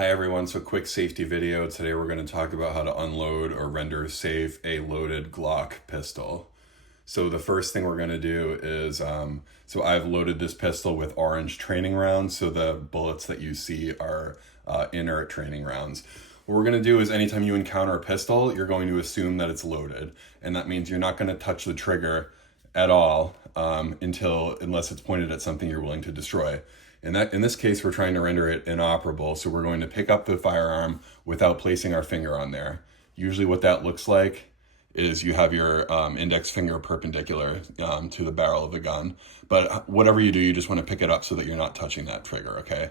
Hi everyone, so quick safety video. Today we're going to talk about how to unload or render safe a loaded Glock pistol. So the first thing we're going to do is, so I've loaded this pistol with orange training rounds. So the bullets that you see are inert training rounds. What we're going to do is anytime you encounter a pistol, you're going to assume that it's loaded. And that means you're not going to touch the trigger at all unless it's pointed at something you're willing to destroy. In this case, we're trying to render it inoperable, so we're going to pick up the firearm without placing our finger on there. Usually what that looks like is you have your index finger perpendicular to the barrel of the gun. But whatever you do, you just want to pick it up so that you're not touching that trigger, okay?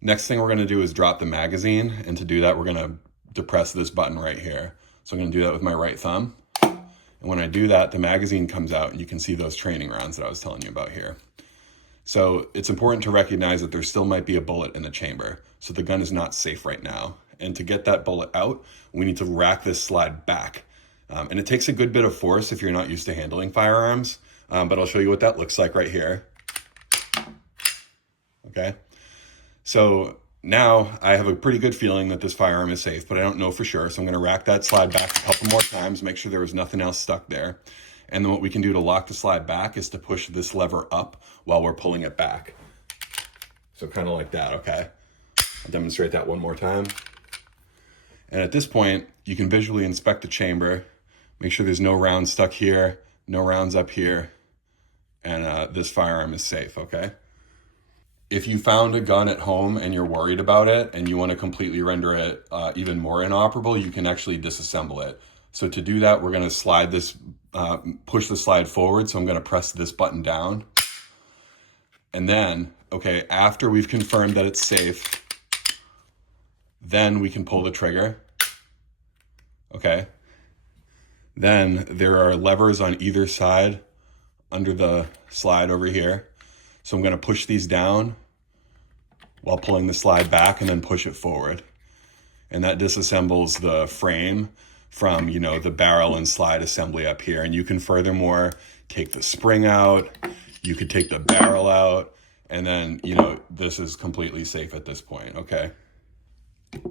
Next thing we're going to do is drop the magazine, and to do that, we're going to depress this button right here. So I'm going to do that with my right thumb. And when I do that, the magazine comes out, and you can see those training rounds that I was telling you about here. So it's important to recognize that there still might be a bullet in the chamber. So the gun is not safe right now. And to get that bullet out, we need to rack this slide back. And it takes a good bit of force if you're not used to handling firearms. But I'll show you what that looks like right here. Okay. So now I have a pretty good feeling that this firearm is safe, but I don't know for sure. So I'm going to rack that slide back a couple more times, make sure there was nothing else stuck there. And then what we can do to lock the slide back is to push this lever up while we're pulling it back. So kind of like that, okay? I'll demonstrate that one more time. And at this point, you can visually inspect the chamber, make sure there's no rounds stuck here, no rounds up here, and this firearm is safe, okay? If you found a gun at home and you're worried about it and you want to completely render it even more inoperable, you can actually disassemble it. So to do that, we're going to slide this, push the slide forward. So I'm going to press this button down. And then, okay, after we've confirmed that it's safe, then we can pull the trigger. Okay. Then there are levers on either side under the slide over here. So I'm going to push these down while pulling the slide back and then push it forward. And that disassembles the frame from, you know, the barrel and slide assembly up here. And you can furthermore take the spring out, you could take the barrel out, and then, you know, this is completely safe at this point, okay?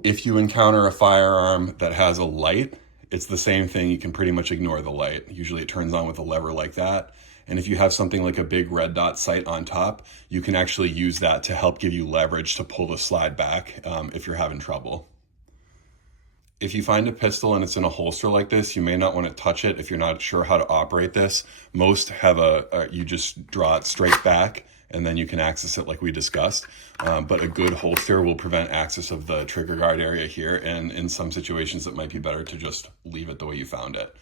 If you encounter a firearm that has a light, it's the same thing. You can pretty much ignore the light. Usually it turns on with a lever like that. And if you have something like a big red dot sight on top, you can actually use that to help give you leverage to pull the slide back if you're having trouble. If you find a pistol and it's in a holster like this, you may not want to touch it if you're not sure how to operate this. Most have you just draw it straight back and then you can access it like we discussed. But a good holster will prevent access of the trigger guard area here. And in some situations, it might be better to just leave it the way you found it.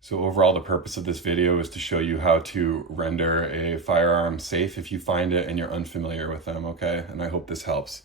So overall, the purpose of this video is to show you how to render a firearm safe if you find it and you're unfamiliar with them, okay? And I hope this helps.